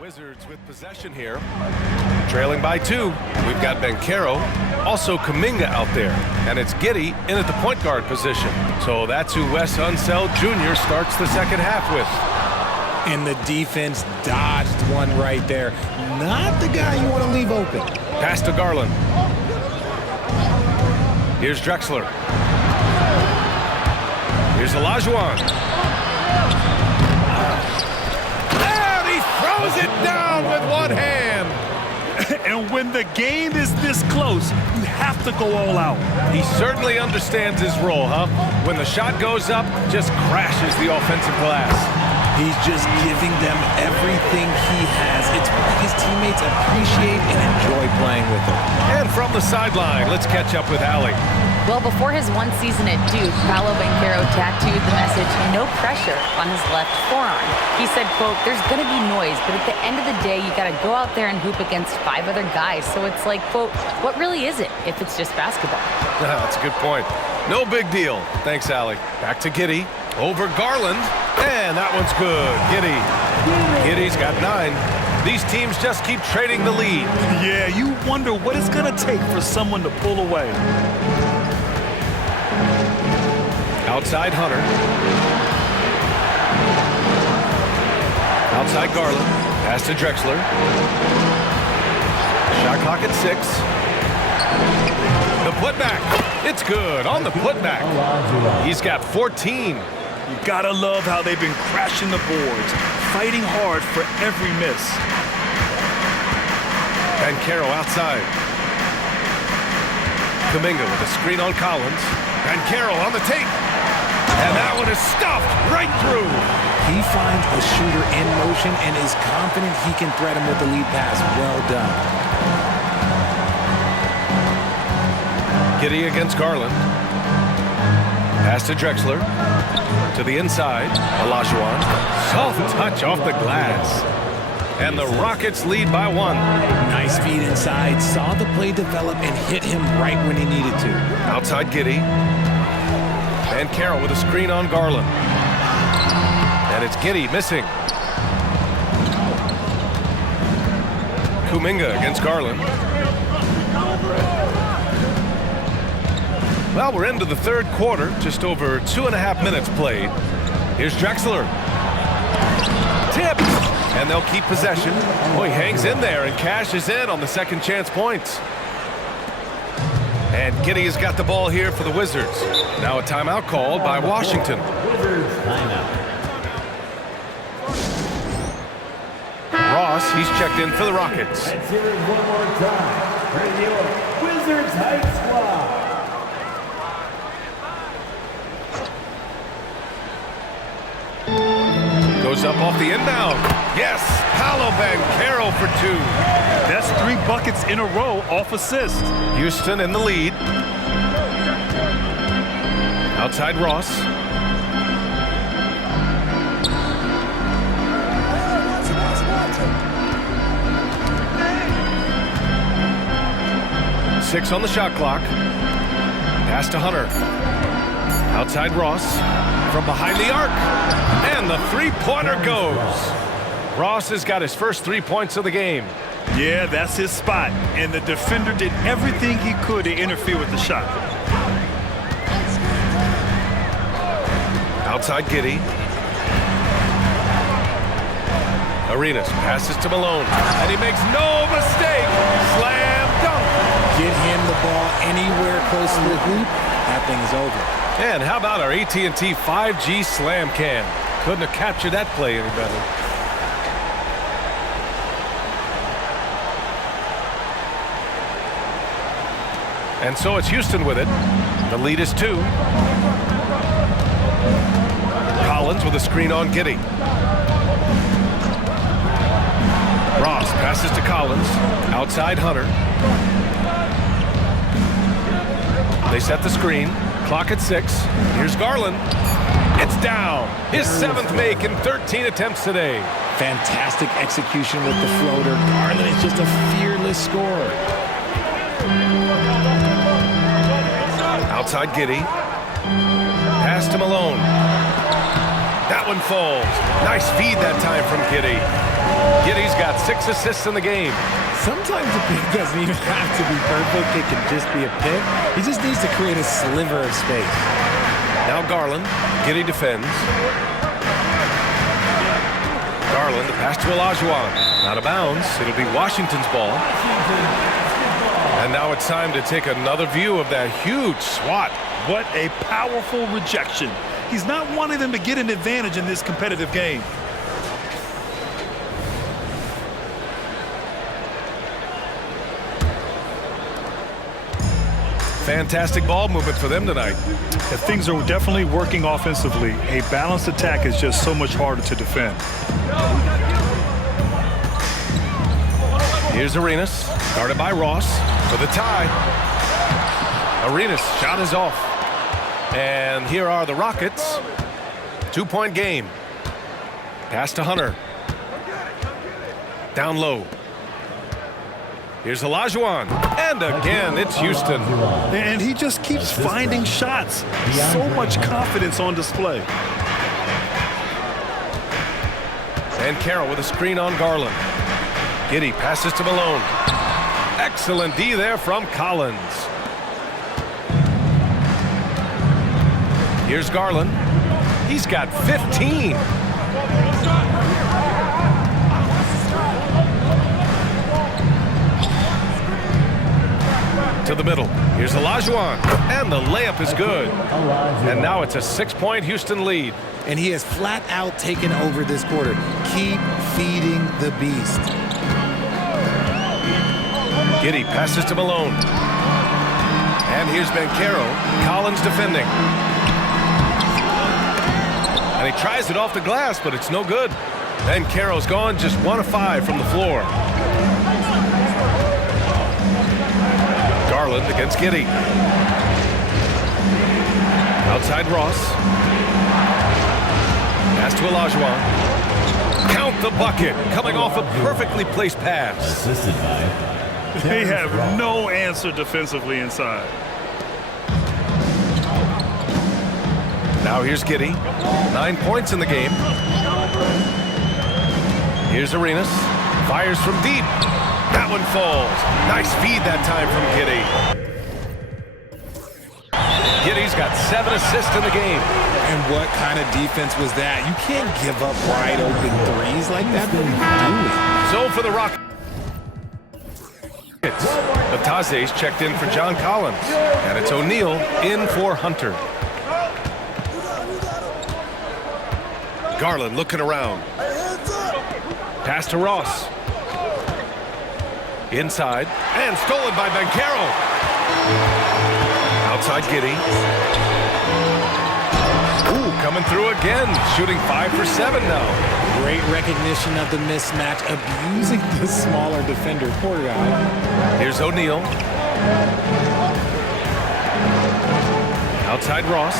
Wizards with possession here. Trailing by 2. We've got Banchero, also Kuminga out there. And it's Giddey in at the point guard position. So that's who Wes Unseld Jr. starts the second half with. And the defense dodged one right there. Not the guy you want to leave open. Pass to Garland. Here's Drexler. Here's Olajuwon. And he throws it down with one hand. And when the game is this close, you have to go all out. He certainly understands his role, huh? When the shot goes up, just crashes the offensive glass. He's just giving them everything he has. It's what his teammates appreciate and enjoy playing with him. And from the sideline, let's catch up with Allie. Well, before his one season at Duke, Paolo Banchero tattooed the message, "No pressure," on his left forearm. He said, quote, "There's going to be noise, but at the end of the day, you got to go out there and hoop against 5 other guys. So it's like, quote, what really is it if it's just basketball?" That's a good point. No big deal. Thanks, Allie. Back to Giddey. Over Garland. And that one's good. Giddey. Giddey's got 9. These teams just keep trading the lead. Yeah, you wonder what it's going to take for someone to pull away. Outside Hunter. Outside Garland. Pass to Drexler. Shot clock at 6. The putback. It's good on the putback. He's got 14. You gotta love how they've been crashing the boards, fighting hard for every miss. Banchero outside. Kuminga with a screen on Collins. Banchero on the tape. And that one is stuffed right through. He finds a shooter in motion and is confident he can thread him with the lead pass. Well done. Giddey against Garland. Pass to Drexler. To the inside. Olajuwon. Soft touch off the glass. And the Rockets lead by 1. Nice feed inside. Saw the play develop and hit him right when he needed to. Outside Giddey. Banchero with a screen on Garland. And it's Giddey missing. Kuminga against Garland. Well, we're into the third quarter. Just over 2.5 minutes played. Here's Drexler. Tip. And they'll keep possession. Oh, he hangs in there and cashes in on the second chance points. And Giddey has got the ball here for the Wizards. Now a timeout called by Washington. Ross, he's checked in for the Rockets. Let's hear it one more time for your Wizards Hype Squad. Goes up off the inbound. Yes, Paolo Banchero for 2. That's 3 buckets in a row off assist. Houston in the lead. Outside Ross. Six on the shot clock. Pass to Hunter. Outside Ross. From behind the arc. And the three-pointer goes. Ross has got his first 3 points of the game. Yeah, that's his spot. And the defender did everything he could to interfere with the shot. Outside Giddey. Arenas passes to Malone. And he makes no mistake. Slam dunk. Get him the ball anywhere close to the hoop. That thing is over. And how about our AT&T 5G Slam Cam? Couldn't have captured that play any better. And so it's Houston with it. The lead is 2. Collins with a screen on Giddey. Ross passes to Collins. Outside Hunter. They set the screen. Clock at 6. Here's Garland. It's down. His 7th make in 13 attempts today. Fantastic execution with the floater. Garland is just a fearless scorer. Outside Giddey. Pass to Malone. That one falls. Nice feed that time from Giddey. Giddey's got 6 assists in the game. Sometimes the pick doesn't even have to be perfect. It can just be a pick. He just needs to create a sliver of space. Now Garland. Giddey defends. Garland, the pass to Olajuwon. Out of bounds. It'll be Washington's ball. And now it's time to take another view of that huge swat. What a powerful rejection. He's not wanting them to get an advantage in this competitive game. Fantastic ball movement for them tonight. If things are definitely working offensively, a balanced attack is just so much harder to defend. Here's Arenas, guarded by Ross for the tie. Arenas' shot is off. And here are the Rockets. 2-point game. Pass to Hunter. Down low. Here's Olajuwon. And again, it's Houston. And he just keeps finding shots. So much confidence on display. And Carroll with a screen on Garland. Giddey passes to Malone. Excellent D there from Collins. Here's Garland. He's got 15. To the middle. Here's Olajuwon. And the layup is good. And now it's a 6-point Houston lead. And he has flat out taken over this quarter. Keep feeding the beast. Giddey passes to Malone. And here's Banchero. Collins defending. And he tries it off the glass, but it's no good. Banchero's gone just 1 of 5 from the floor. Garland against Giddey. Outside Ross. Pass to Olajuwon. Count the bucket. Coming off a perfectly placed pass. Assisted by They have no answer defensively inside. Now here's Giddey. 9 points in the game. Here's Arenas. Fires from deep. That one falls. Nice feed that time from Giddey. Giddey's got 7 assists in the game. And what kind of defense was that? You can't give up wide open threes like that. What are you doing? So for the Rockets. Bataze's checked in for John Collins. And it's O'Neal in for Hunter. Garland looking around. Pass to Ross. Inside. And stolen by Banchero. Outside Giddey. Ooh, coming through again. Shooting 5 for 7 now. Great recognition of the mismatch, abusing the smaller defender. Poor guy. Here's O'Neal. Outside Ross.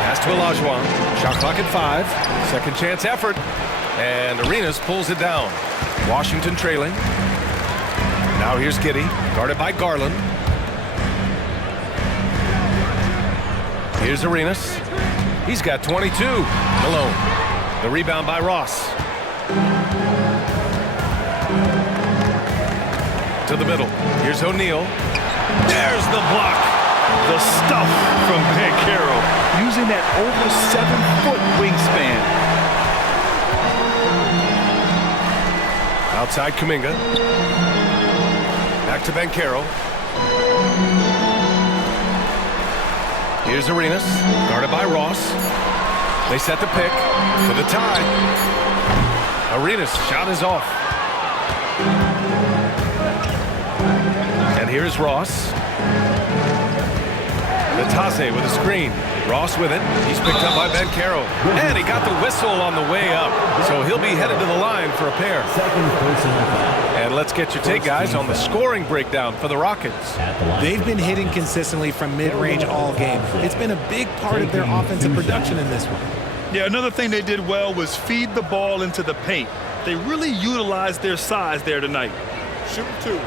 Pass to Olajuwon. Shot clock at 5. Second chance effort. And Arenas pulls it down. Washington trailing. Now here's Giddey, guarded by Garland. Here's Arenas. He's got 22. Malone. The rebound by Ross. To the middle. Here's O'Neal. There's the block. The stuff from Banchero, using that over 7-foot wingspan. Outside Kuminga. Back to Banchero. Here's Arenas, guarded by Ross. They set the pick for the tie. Arenas' shot is off. And here's Ross. Natase with a screen. Ross with it. He's picked up by Banchero. And he got the whistle on the way up. So he'll be headed to the line for a pair. second personal foul. And let's get your take, guys, on the scoring breakdown for the Rockets. At the line. They've been hitting consistently from mid-range all game. It's been a big part of their offensive production in this one. Yeah, another thing they did well was feed the ball into the paint. They really utilized their size there tonight. Shoot 2.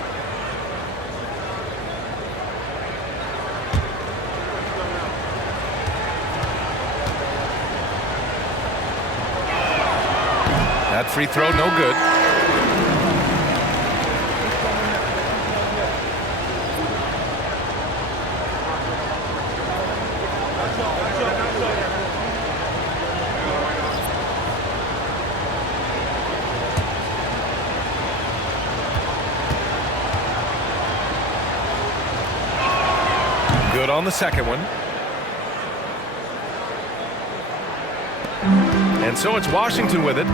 free throw, no good. Good on the second one. And so it's Washington with it.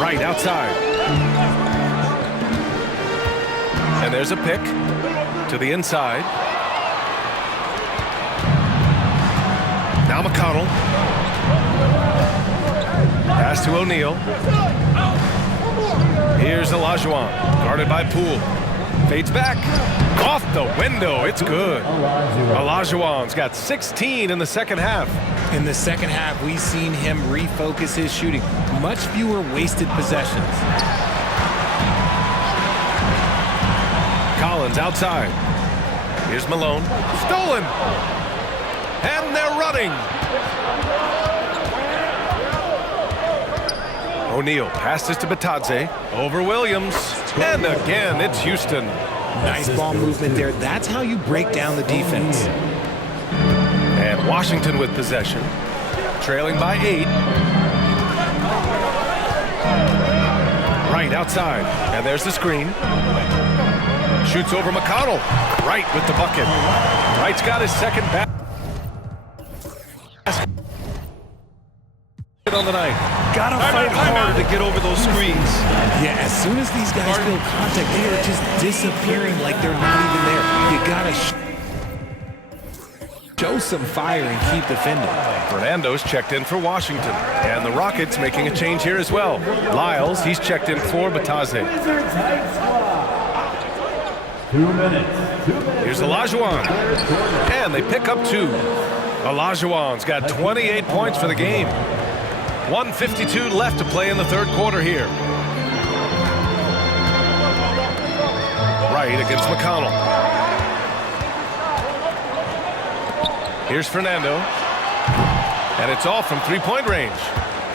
Right outside. And there's a pick to the inside. Now McConnell. Pass to O'Neal. Here's Olajuwon, guarded by Poole. Fades back. Off the window. It's good. Olajuwon's got 16 in the second half. In the second half, we've seen him refocus his shooting. Much fewer wasted possessions. Collins outside. Here's Malone. Stolen. And they're running. O'Neal passes to Batadze. Over Williams. And again, it's Houston. Nice ball movement there. That's how you break down the defense. And Washington with possession. Trailing by 8. Right outside. And there's the screen. Shoots over McConnell. Wright with the bucket. Wright's got his second basket on the night. Gotta fight harder to get over those screens. Yeah, as soon as these guys feel contact, they are just disappearing like they're not even there. You gotta show some fire and keep defending. Fernando's checked in for Washington. And the Rockets making a change here as well. Lyles, he's checked in for Batadze. Wizards High Squad. 2 minutes. Here's Olajuwon. And they pick up 2. Olajuwon's got 28 points for the game. 1:52 left to play in the third quarter here. Right against McConnell. Here's Fernando. And it's off from three-point range.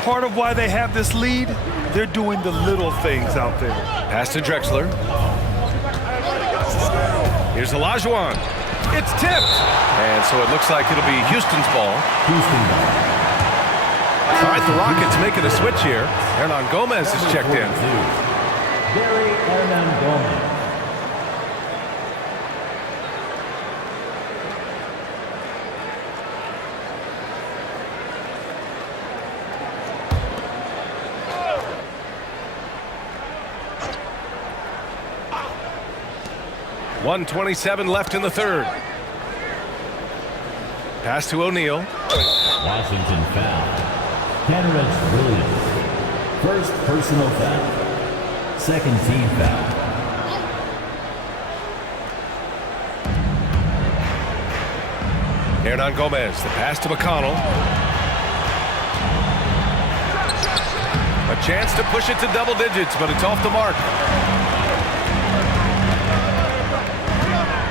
Part of why they have this lead, they're doing the little things out there. Pass to Drexler. Here's Olajuwon. It's tipped. And so it looks like it'll be Houston's ball. Houston ball. All right, the Rockets making a switch here. Hernan Gomez is checked in. Gary Hernan Gomez. .127 left in the third. Pass to O'Neal. Washington foul. Kenrich Williams. First personal foul. Second team foul. Hernan Gomez, the pass to McConnell. A chance to push it to double digits, but it's off the mark.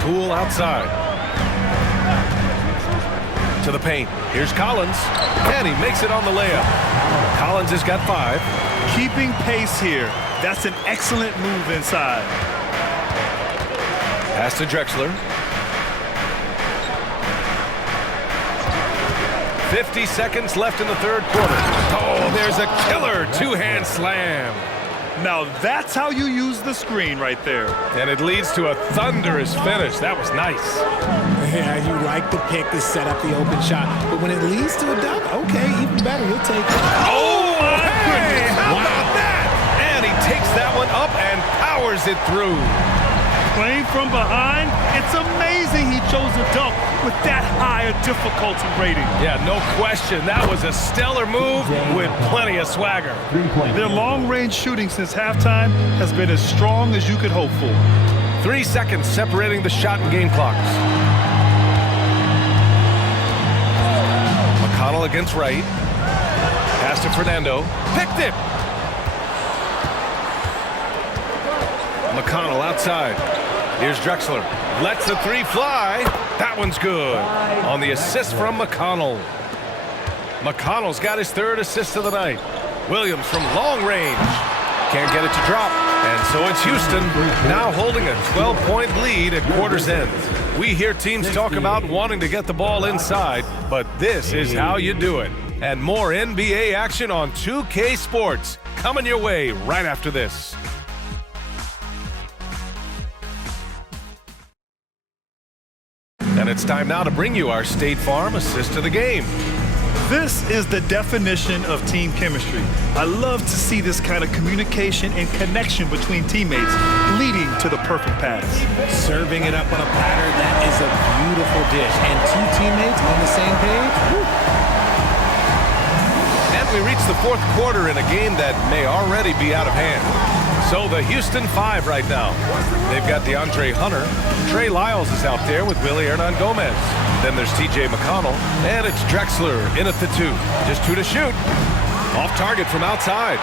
Poole outside. To the paint. Here's Collins. And he makes it on the layup. Collins has got 5. Keeping pace here. That's an excellent move inside. Pass to Drexler. 50 seconds left in the third quarter. Oh, there's a killer two-hand slam. Now that's how you use the screen right there. And it leads to a thunderous finish. That was nice. Yeah, you like the pick to set up the open shot. But when it leads to a dunk, okay, even better, you'll take it. Oh, hey, how about that? And he takes that one up and powers it through. Playing from behind, it's amazing he chose a dunk with that high a difficulty rating. Yeah, no question. That was a stellar move with plenty of swagger. Their long-range shooting since halftime has been as strong as you could hope for. 3 seconds separating the shot and game clocks. McConnell against Wright. Pass to Fernando. Picked it. McConnell outside. Here's Drexler. Lets the 3 fly. That one's good. On the assist from McConnell. McConnell's got his third assist of the night. Williams from long range. Can't get it to drop. And so it's Houston now holding a 12-point lead at quarter's end. We hear teams talk about wanting to get the ball inside, but this is how you do it. And more NBA action on 2K Sports coming your way right after this. And it's time now to bring you our State Farm assist of the game. This is the definition of team chemistry. I love to see this kind of communication and connection between teammates leading to the perfect pass. Serving it up on a platter, that is a beautiful dish. And two teammates on the same page. Woo. And we reach the fourth quarter in a game that may already be out of hand. So the Houston 5 right now. They've got DeAndre Hunter. Trey Lyles is out there with Willie Hernan-Gomez. Then there's TJ McConnell. And it's Drexler in at the 2. Just 2 to shoot. Off target from outside.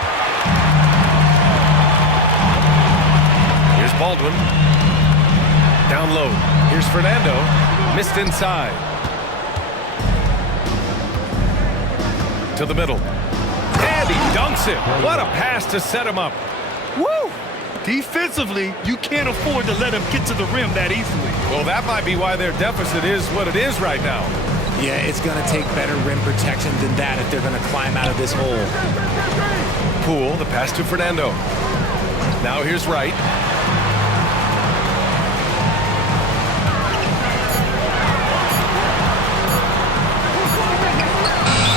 Here's Baldwin. Down low. Here's Fernando. Missed inside. To the middle. And he dunks it. What a pass to set him up. Woo! Defensively, you can't afford to let him get to the rim that easily. Well, that might be why their deficit is what it is right now. Yeah, it's going to take better rim protection than that if they're going to climb out of this hole. Poole, the pass to Fernando. Now here's Wright.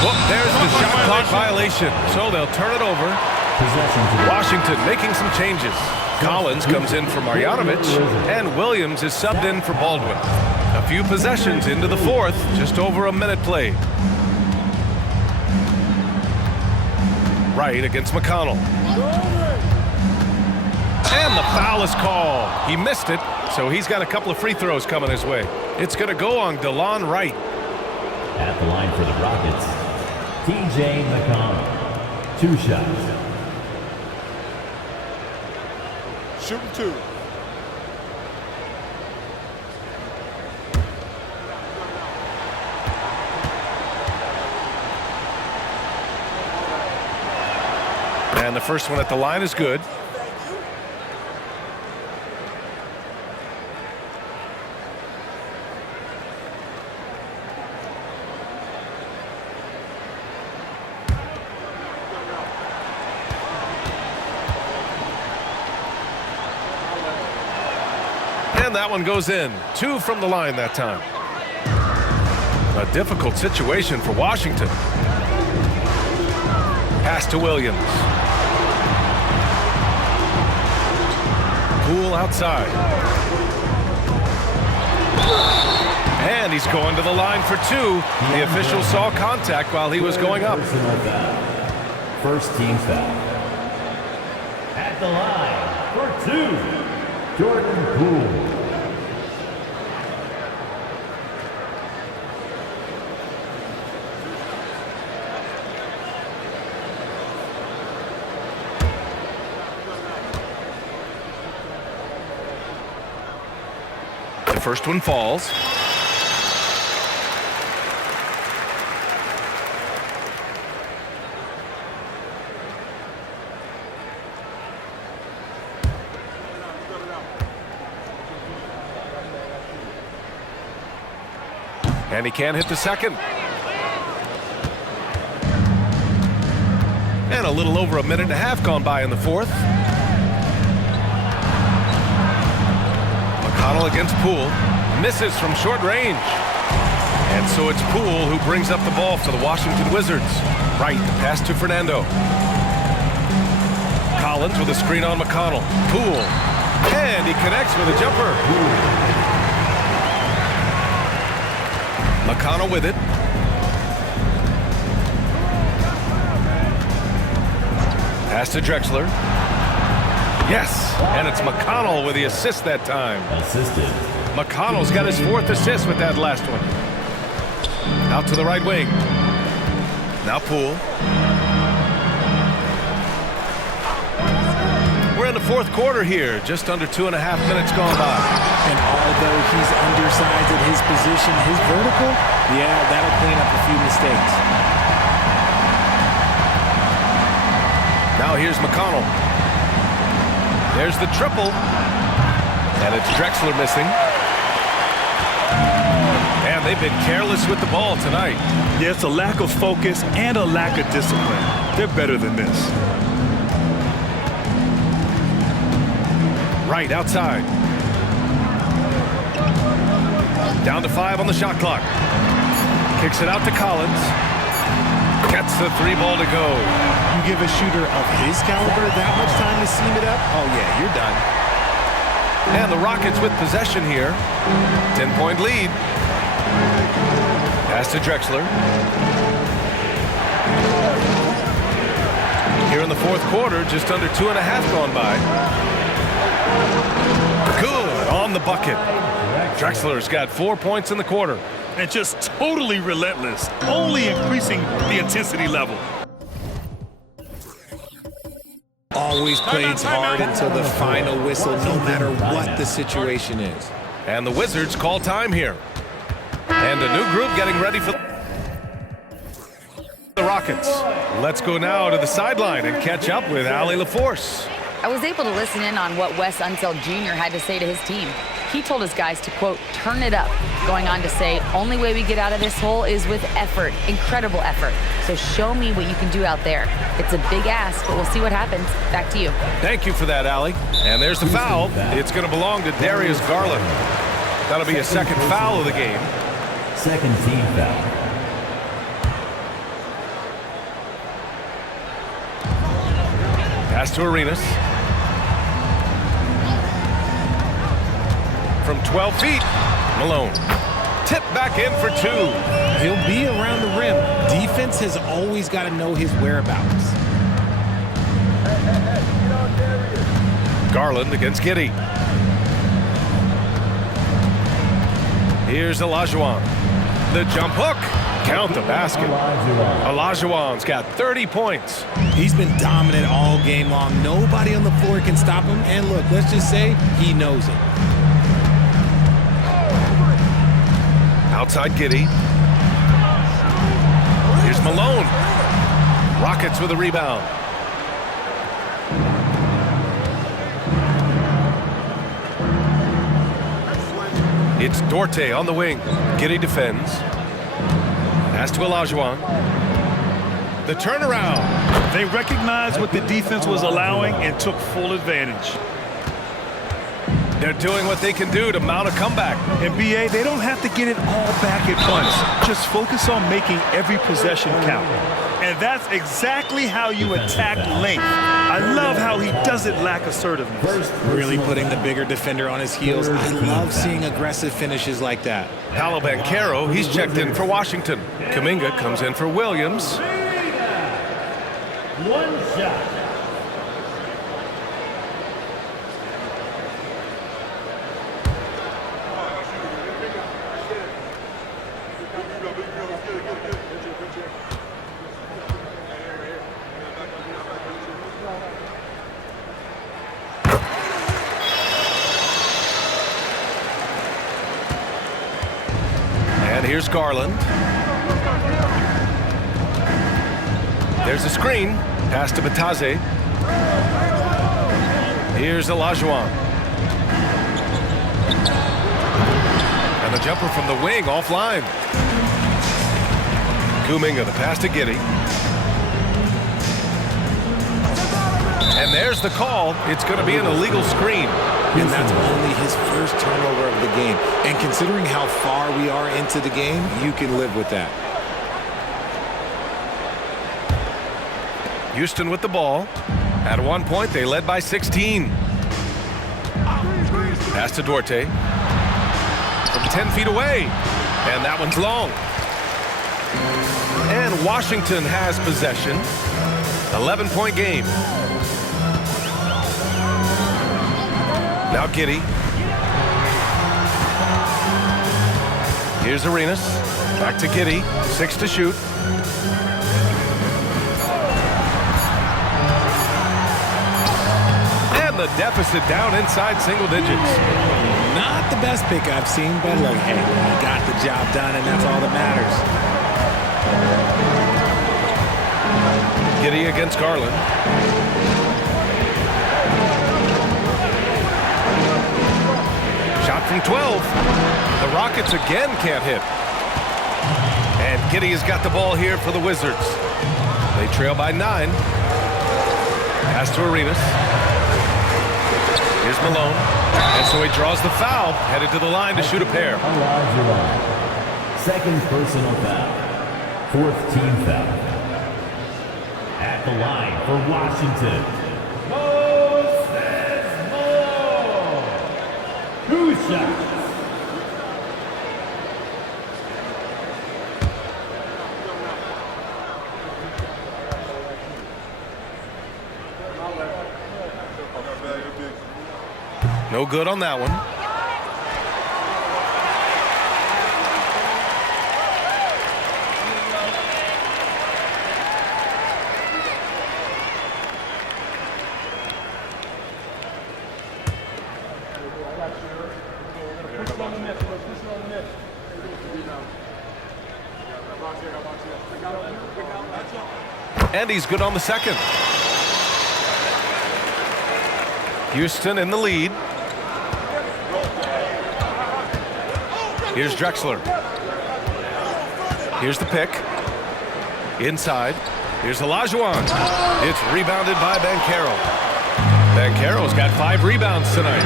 Whoop, there's the shot clock violation. So they'll turn it over. Washington making some changes. Collins comes in for Marjanovic, and Williams is subbed in for Baldwin. A few possessions into the fourth, just over a minute played. Wright against McConnell. And the foul is called. He missed it, so he's got a couple of free throws coming his way. It's going to go on DeLon Wright. At the line for the Rockets, TJ McConnell. 2 shots. Shooting 2. And the first one at the line is good. And that one goes in. 2 from the line that time. A difficult situation for Washington. Pass to Williams. Poole outside. And he's going to the line for 2. The official saw contact while he was going up. First team foul. At the line for 2, Jordan Poole. The first one falls. And he can't hit the second. And a little over a minute and a half gone by in the fourth. McConnell against Poole. Misses from short range. And so it's Poole who brings up the ball for the Washington Wizards. Right, the pass to Fernando. Collins with a screen on McConnell. Poole. And he connects with a jumper. McConnell with it. Pass to Drexler. Yes, and it's McConnell with the assist that time. Assisted. McConnell's got his 4th assist with that last one. Out to the right wing. Now Poole. We're in the fourth quarter here. Just under 2.5 minutes gone by. And although he's undersized at his position, his vertical, yeah, that'll clean up a few mistakes. Now here's McConnell. There's the triple. And it's Drexler missing. And they've been careless with the ball tonight. Yeah, it's a lack of focus and a lack of discipline. They're better than this. Right outside. Down to 5 on the shot clock. Kicks it out to Collins. Gets the 3 ball to go. You give a shooter of his caliber that much time to seam it up? Oh, yeah, you're done. And the Rockets with possession here. 10-point lead. Pass to Drexler. Here in the fourth quarter, just under 2.5 gone by. Good on the bucket. Drexler's got 4 points in the quarter. And just totally relentless, only increasing the intensity level. Always plays hard until the final whistle, no matter what the situation is. And the Wizards call time here. And a new group getting ready for the Rockets. Let's go now to the sideline and catch up with Allie LaForce. I was able to listen in on what Wes Unseld Jr. had to say to his team. He told his guys to, quote, turn it up, going on to say, only way we get out of this hole is with effort, incredible effort. So show me what you can do out there. It's a big ask, but we'll see what happens. Back to you. Thank you for that, Allie. And there's the foul. It's going to belong to Darius Garland. That'll be a second foul of the game. Second team foul. Pass to Arenas. From 12 feet, Malone. Tip back in for 2. He'll be around the rim. Defense has always got to know his whereabouts. Garland against Giddey. Here's Olajuwon. The jump hook. Count the basket. Olajuwon's got 30 points. He's been dominant all game long. Nobody on the floor can stop him. And look, let's just say he knows it. Outside Giddey. Here's Malone. Rockets with a rebound. It's Dorte on the wing. Giddey defends. Pass to Olajuwon. The turnaround. They recognized what the defense was allowing and took full advantage. They're doing what they can do to mount a comeback. And BA, they don't have to get it all back at once. Just focus on making every possession count. And that's exactly how you attack length. I love how he doesn't lack assertiveness. Really putting the bigger defender on his heels. I love seeing aggressive finishes like that. Paolo Banchero, he's checked in for Washington. Kuminga comes in for Williams. One shot. And here's Garland. There's a screen. Pass to Bataze. Here's Olajuwon. And the jumper from the wing offline. Kuminga, the pass to Giddey. And there's the call. It's going to be an illegal screen. And that's only his first turnover of the game. And considering how far we are into the game, you can live with that. Houston with the ball. At one point, they led by 16. Pass to Dorte. From 10 feet away. And that one's long. And Washington has possession. 11-point game. Now Giddey. Here's Arenas. Back to Giddey. 6 to shoot. And the deficit down inside single digits. Not the best pick I've seen, but look, hey, he got the job done, and that's all that matters. Giddey against Garland. Shot from 12. The Rockets again can't hit. And Giddey has got the ball here for the Wizards. They trail by 9. Pass to Arenas. Here's Malone. And so he draws the foul, headed to the line to shoot a pair. Olajuwon. Second personal foul. Fourth team foul. At the line for Washington. Malone. 2 shots. No good on that one. And he's good on the second. Houston in the lead. Here's Drexler. Here's the pick. Inside. Here's Olajuwon. It's rebounded by Banchero. Banchero's got 5 rebounds tonight.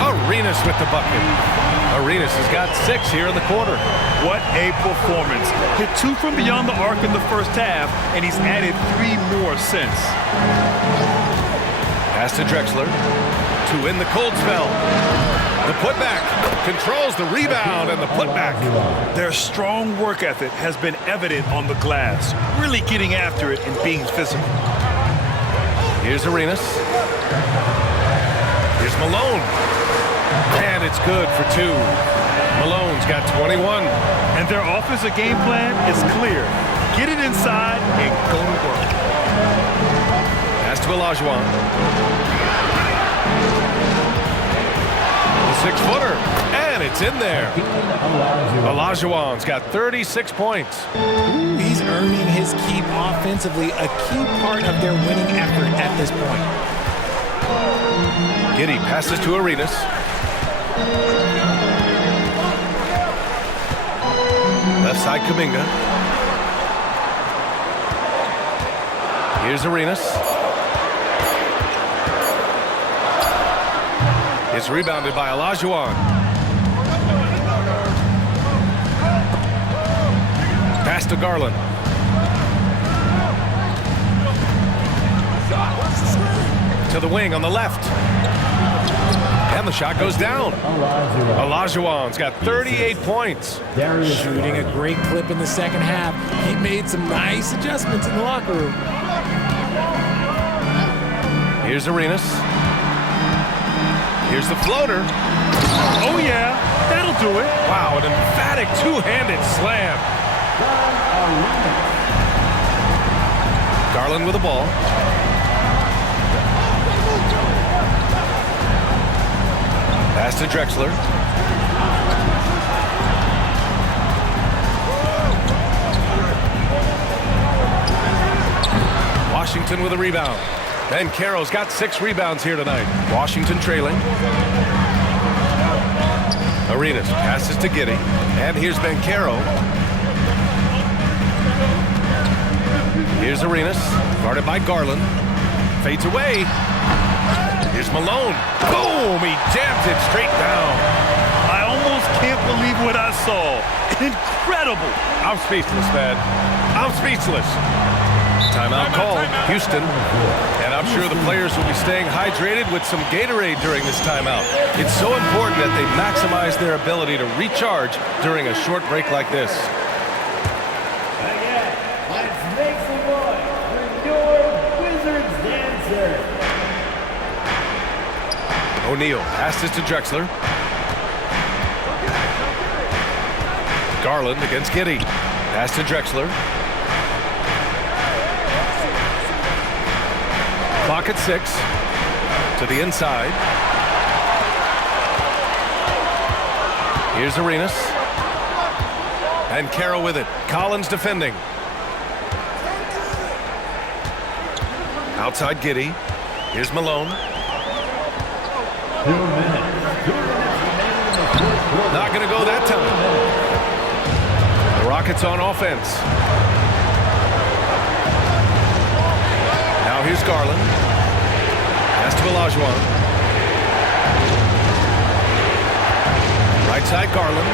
Arenas with the bucket. Arenas has got 6 here in the quarter. What a performance. Hit 2 from beyond the arc in the first half, and he's added 3 more since. Pass to Drexler. To win the cold spell. The putback. Controls the rebound and the putback. Their strong work ethic has been evident on the glass, really getting after it and being physical. Here's Arenas. Here's Malone. And it's good for 2. Malone's got 21. And their offensive game plan is clear. Get it inside and go to work. Pass to Olajuwon. The 6-footer. And it's in there. Olajuwon's got 36 points. He's earning his keep offensively, a key part of their winning effort at this point. Giddey passes to Arenas. Left side Kuminga. Here's Arenas. It's rebounded by Olajuwon. Pass to Garland. To the wing on the left. And the shot goes down. Olajuwon's got 38 points. Shooting a great clip in the second half. He made some nice adjustments in the locker room. Here's Arenas. Here's the floater. Oh, yeah, that'll do it. Wow, an emphatic two-handed slam. Garland with the ball. Pass to Drexler. Washington with a rebound. Banchero's got 6 rebounds here tonight. Washington trailing. Arenas passes to Giddey. And here's Banchero. Here's Arenas, guarded by Garland. Fades away. Here's Malone. Boom! He jams it straight down. I almost can't believe what I saw. Incredible. I'm speechless, man. I'm speechless. Timeout called, Houston. And I'm sure the players will be staying hydrated with some Gatorade during this timeout. It's so important that they maximize their ability to recharge during a short break like this. Again, let's make some noise for your Wizards dancer. O'Neal passes to Drexler. Garland against Giddey. Pass to Drexler. Clock at 6. To the inside. Here's Arenas. And Carroll with it. Collins defending. Outside Giddey. Here's Malone. 2 minutes. 2 minutes remaining Not going to go that time. The Rockets on offense. Now here's Garland. Pass to Olajuwon. Right side Garland.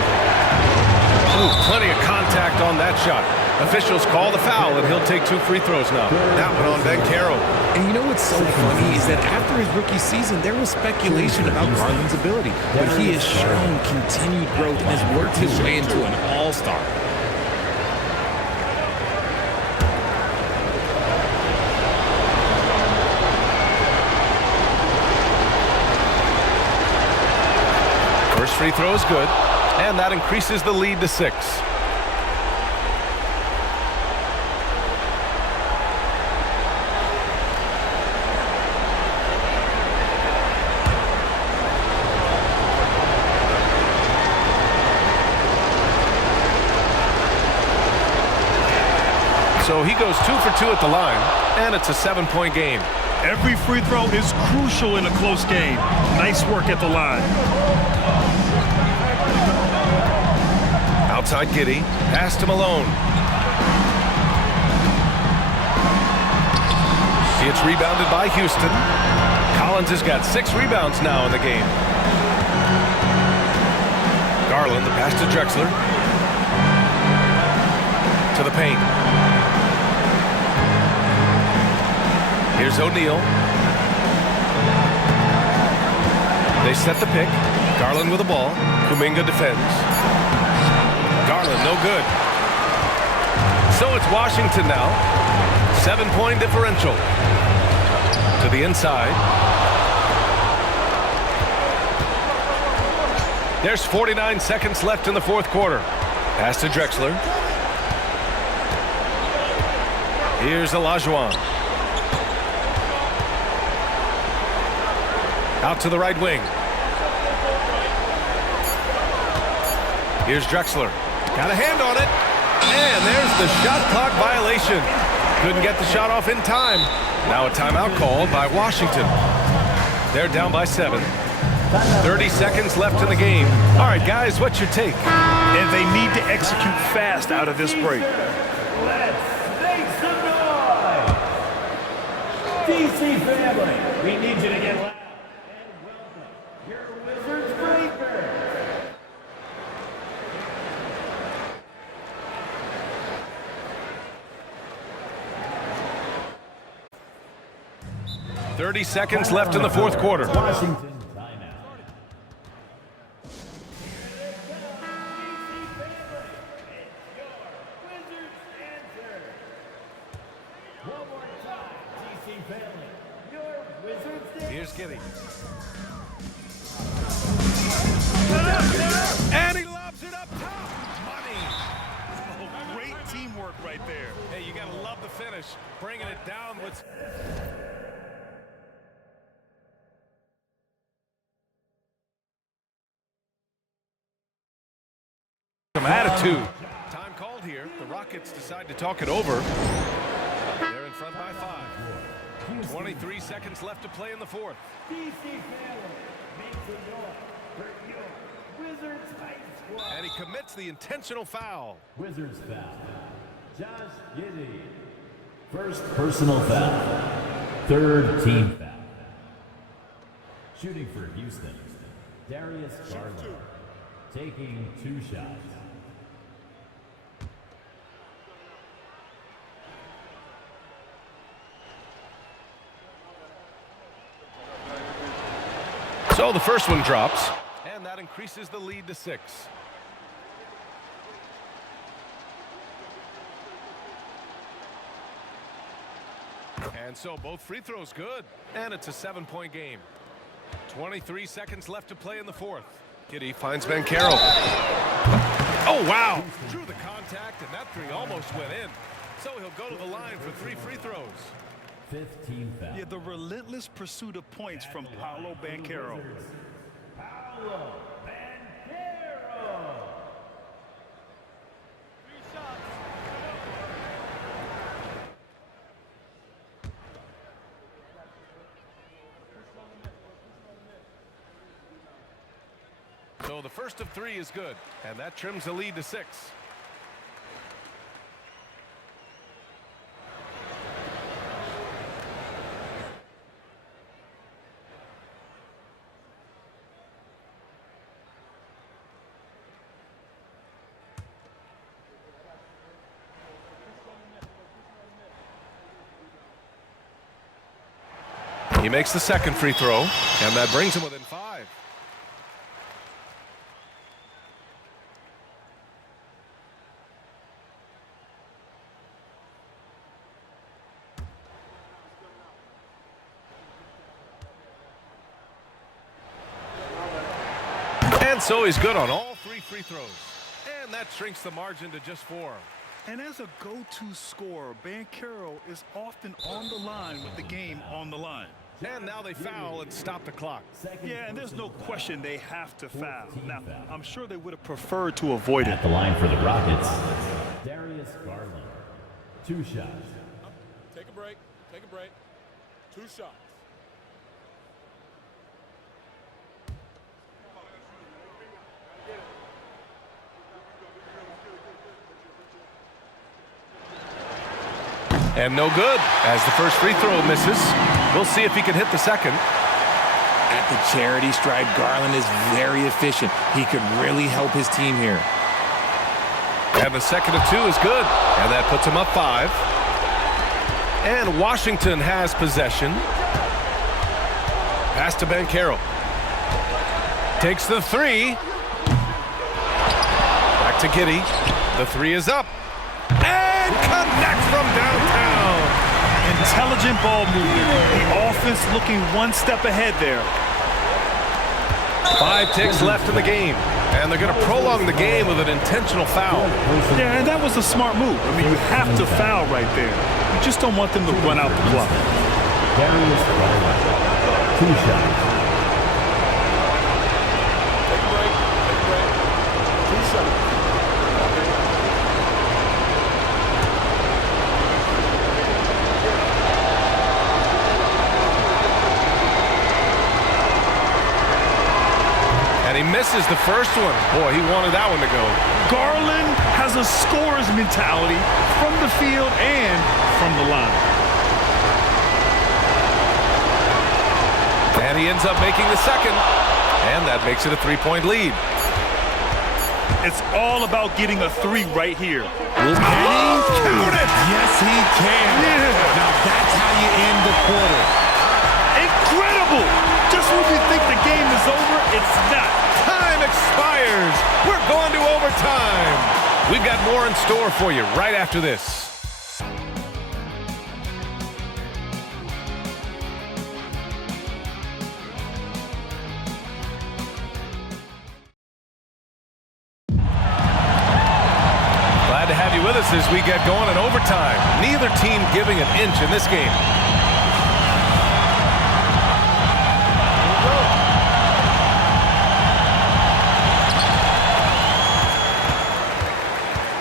Ooh, plenty of contact on that shot. Officials call the foul, and he'll take 2 free throws now. That one on Banchero. And you know what's so funny is that after his rookie season, there was speculation about Garland's ability. But he has shown continued growth and has worked his way into an all-star. First free throw is good, and that increases the lead to 6. So he goes 2 for 2 at the line, and it's a 7-point game. Every free throw is crucial in a close game. Nice work at the line. Outside Giddey, pass to Malone. It's rebounded by Houston. Collins has got 6 rebounds now in the game. Garland, the pass to Drexler. To the paint. Here's O'Neal. They set the pick. Garland with the ball. Kuminga defends. Garland, no good. So it's Washington now. 7-point differential. To the inside. There's 49 seconds left in the 4th quarter. Pass to Drexler. Here's Olajuwon. Out to the right wing. Here's Drexler. Got a hand on it. And there's the shot clock violation. Couldn't get the shot off in time. Now a timeout called by Washington. They're down by 7. 30 seconds left in the game. All right, guys, what's your take? And they need to execute fast out of this break. Let's make some noise! DC family, we need you to get loud and welcome your Wizards Breaker. 30 seconds left in the 4th quarter. Washington timeout. One more time, DC family. Your Wizards. Here's Giddey. And he lobs it up top. Money. Oh, great teamwork right there. Hey, you got to love the finish. Bringing it down with some attitude. Time called here. The Rockets decide to talk it over. They're in front by 5. 23 seconds left to play in the 4th. DC family, make some noise for your Wizards High Squad. And he commits the intentional foul. Wizards foul. Josh Giddey. First personal foul. 3rd team foul. Shooting for Houston. Darius Garland. Taking 2 shots. So the first one drops, and that increases the lead to 6. And so both free throws good, and it's a 7-point game. 23 seconds left to play in the 4th. Giddey finds Banchero. Oh, wow. Drew the contact, and that 3 almost went in. So he'll go to the line for 3 free throws. 5th team foul. Yeah, the relentless pursuit of points from Paolo Banchero. Paolo Banchero. So the first of 3 is good, and that trims the lead to 6. He makes the second free throw, and that brings him within 5. And so he's good on all 3 free throws. And that shrinks the margin to just 4. And as a go-to scorer, Banchero is often on the line with the game on the line. And now they foul and stop the clock. Yeah, and there's no question they have to foul. Now, I'm sure they would have preferred to avoid it. At the line for the Rockets, Darius Garland. 2 shots. Take a break. Take a break. 2 shots. And no good, as the first free throw misses. We'll see if he can hit the second. At the charity stripe, Garland is very efficient. He could really help his team here. And the second of 2 is good, and that puts him up 5. And Washington has possession. Pass to Banchero. Takes the 3. Back to Giddey. The 3 is up. And connects from downtown. Intelligent ball movement. The offense looking one step ahead there. 5 ticks left in the game. And they're going to prolong the game with an intentional foul. Yeah, and that was a smart move. I mean, you have to foul right there. You just don't want them to run out the clock. Darius Garland. 2 shots. Take a break. Take a break. 2 shots. And he misses the first one. Boy, he wanted that one to go. Garland has a scorer's mentality from the field and from the line. And he ends up making the second. And that makes it a 3-point lead. It's all about getting a 3 right here. Can he count it? Yes, he can. Yeah. Now that's how you end the quarter. Incredible! Just when you think the game is over, it's not. Time expires. We're going to overtime. We've got more in store for you right after this. Glad to have you with us as we get going in overtime. Neither team giving an inch in this game.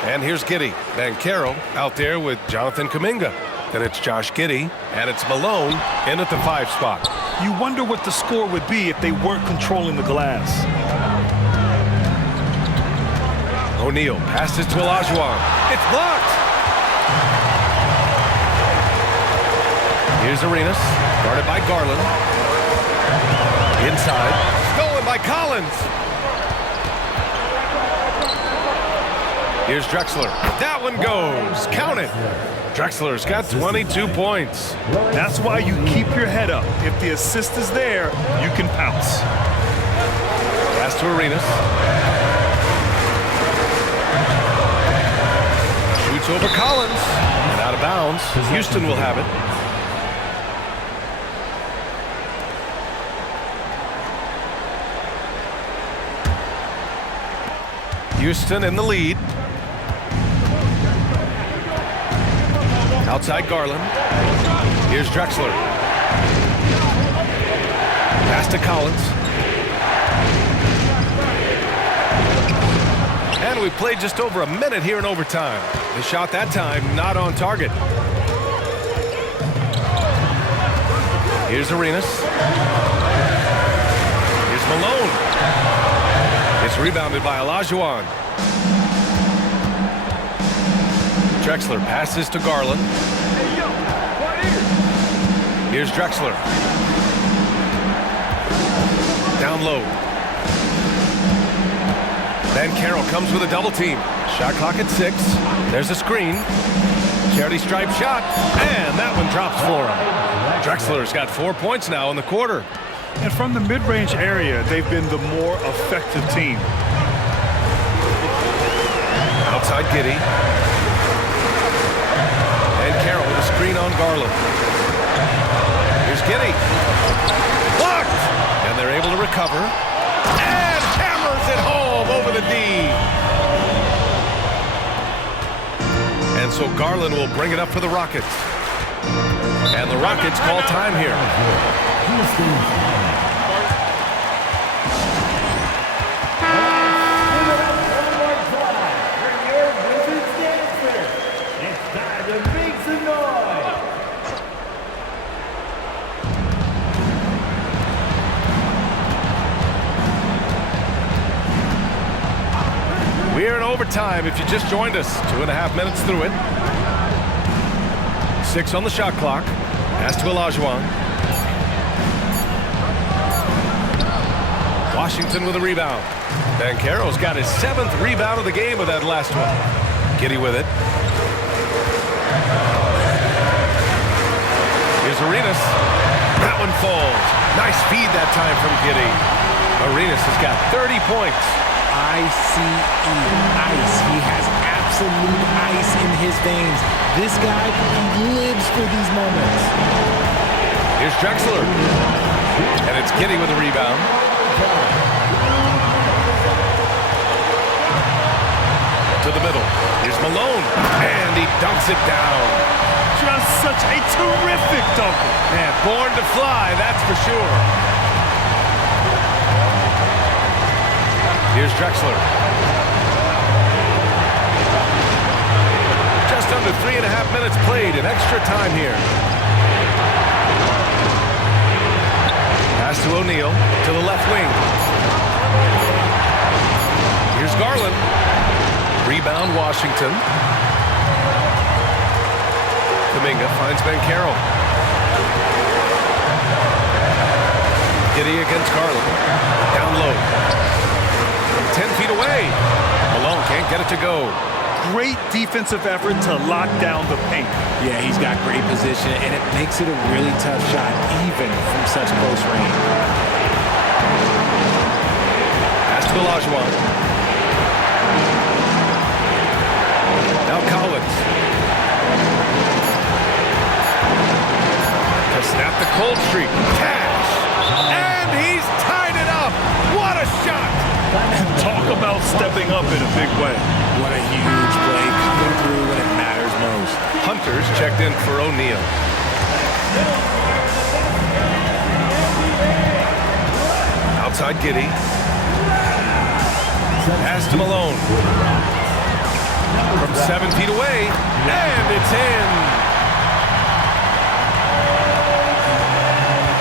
And here's Giddey. Banchero out there with Jonathan Kuminga. Then it's Josh Giddey, and it's Malone in at the 5 spot. You wonder what the score would be if they weren't controlling the glass. O'Neal passes to Olajuwon. It's blocked. Here's Arenas, guarded by Garland. Inside, stolen by Collins. Here's Drexler. That one goes. Count it. Drexler's got 22 points. That's why you keep your head up. If the assist is there, you can pounce. Pass to Arenas. Shoots over Collins. And out of bounds. Houston will have it. Houston in the lead. Outside Garland. Here's Drexler. Pass to Collins. And we played just over a minute here in overtime. The shot that time not on target. Here's Arenas. Here's Malone. It's rebounded by Olajuwon. Drexler passes to Garland. Here's Drexler. Down low. Carroll comes with a double team. Shot clock at 6. There's a screen. Charity stripe shot. And that one drops for him. Drexler's got 4 points now in the quarter. And from the mid-range area, they've been the more effective team. Outside Giddey. And Carroll with a screen on Garland. Here's Giddey. Blocked! And they're able to recover. And hammers it home over the D. And so Garland will bring it up for the Rockets. And the Rockets call time here. We're in overtime if you just joined us. 2.5 minutes through it. 6 on the shot clock. Pass to Olajuwon. Washington with a rebound. Banchero's got his 7th rebound of the game with that last one. Giddey with it. Here's Arenas. That one falls. Nice feed that time from Giddey. Arenas has got 30 points. I-C-E, ice. He has absolute ice in his veins. This guy, he lives for these moments. Here's Drexler. And it's Giddey with a rebound. To the middle. Here's Malone. And he dunks it down. Just such a terrific dunker. Man, born to fly, that's for sure. Here's Drexler. Just under 3.5 minutes played in extra time here. Pass to O'Neal to the left wing. Here's Garland. Rebound Washington. Kuminga finds Banchero. Giddey against Garland. Down low. 10 feet away. Malone can't get it to go. Great defensive effort to lock down the paint. Yeah, he's got great position, and it makes it a really tough shot, even from such close range. Pass to Olajuwon. Now Collins. To snap the cold streak. Cash. And he's tied it up. What a shot. Talk about stepping up in a big way. What a huge play, coming through when it matters most. Hunter's checked in for O'Neal. Outside Giddey. Pass to Malone. From 7 feet away. And it's in.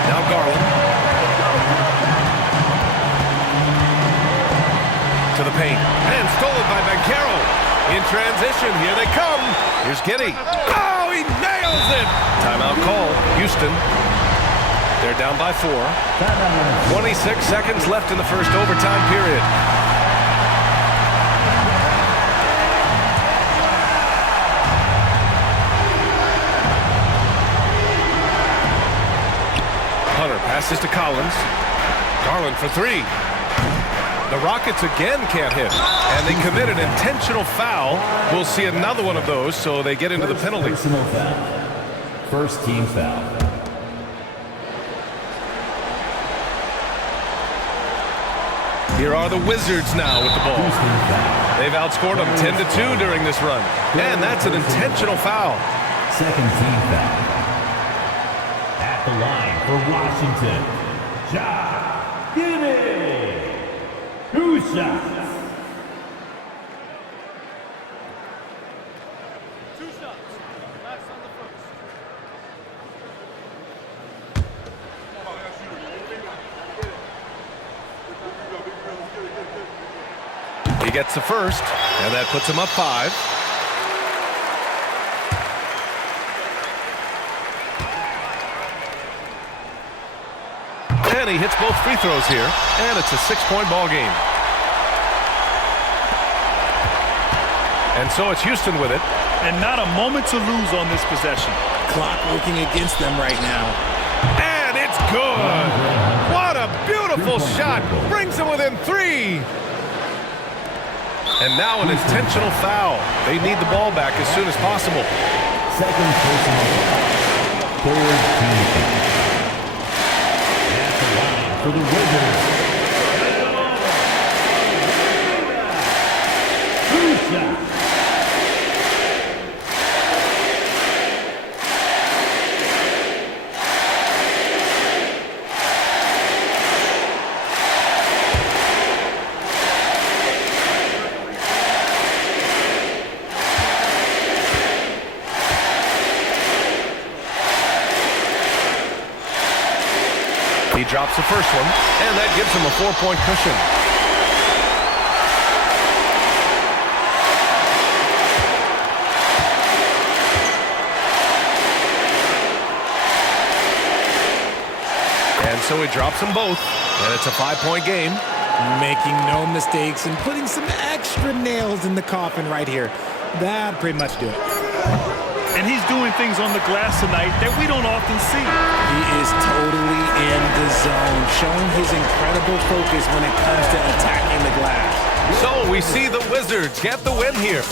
Now Garland. To the paint. And stolen by Banchero. In transition, here they come. Here's Giddey. Oh, he nails it! Timeout call. Houston. They're down by 4. 26 seconds left in the first overtime period. Hunter passes to Collins. Garland for 3. The Rockets again can't hit, and they commit an intentional foul. We'll see another one of those, so they get into the penalty. Personal foul. First team foul. Here are the Wizards now with the ball. They've outscored them 10-2 during this run, and that's an intentional foul. Second team foul. At the line for Washington, Ja Giddey. 2 shots. 2 shots. Last on the first. He gets the first, and that puts him up 5. And he hits both free throws here, and it's a 6-point ball game. And so it's Houston with it. And not a moment to lose on this possession. Clock working against them right now. And it's good. What a beautiful shot. Brings them within 3. And now an intentional foul. They need the ball back as soon as possible. Second personal foul. Third team foul. At the line for the Wizards. Lucia. He drops the first one, and that gives him a 4-point cushion. And so he drops them both, and it's a 5-point game. Making no mistakes and putting some extra nails in the coffin right here. That pretty much do it. And he's doing things on the glass tonight that we don't often see. He is totally in the zone, showing his incredible focus when it comes to attacking the glass. So we see the Wizards get the win here.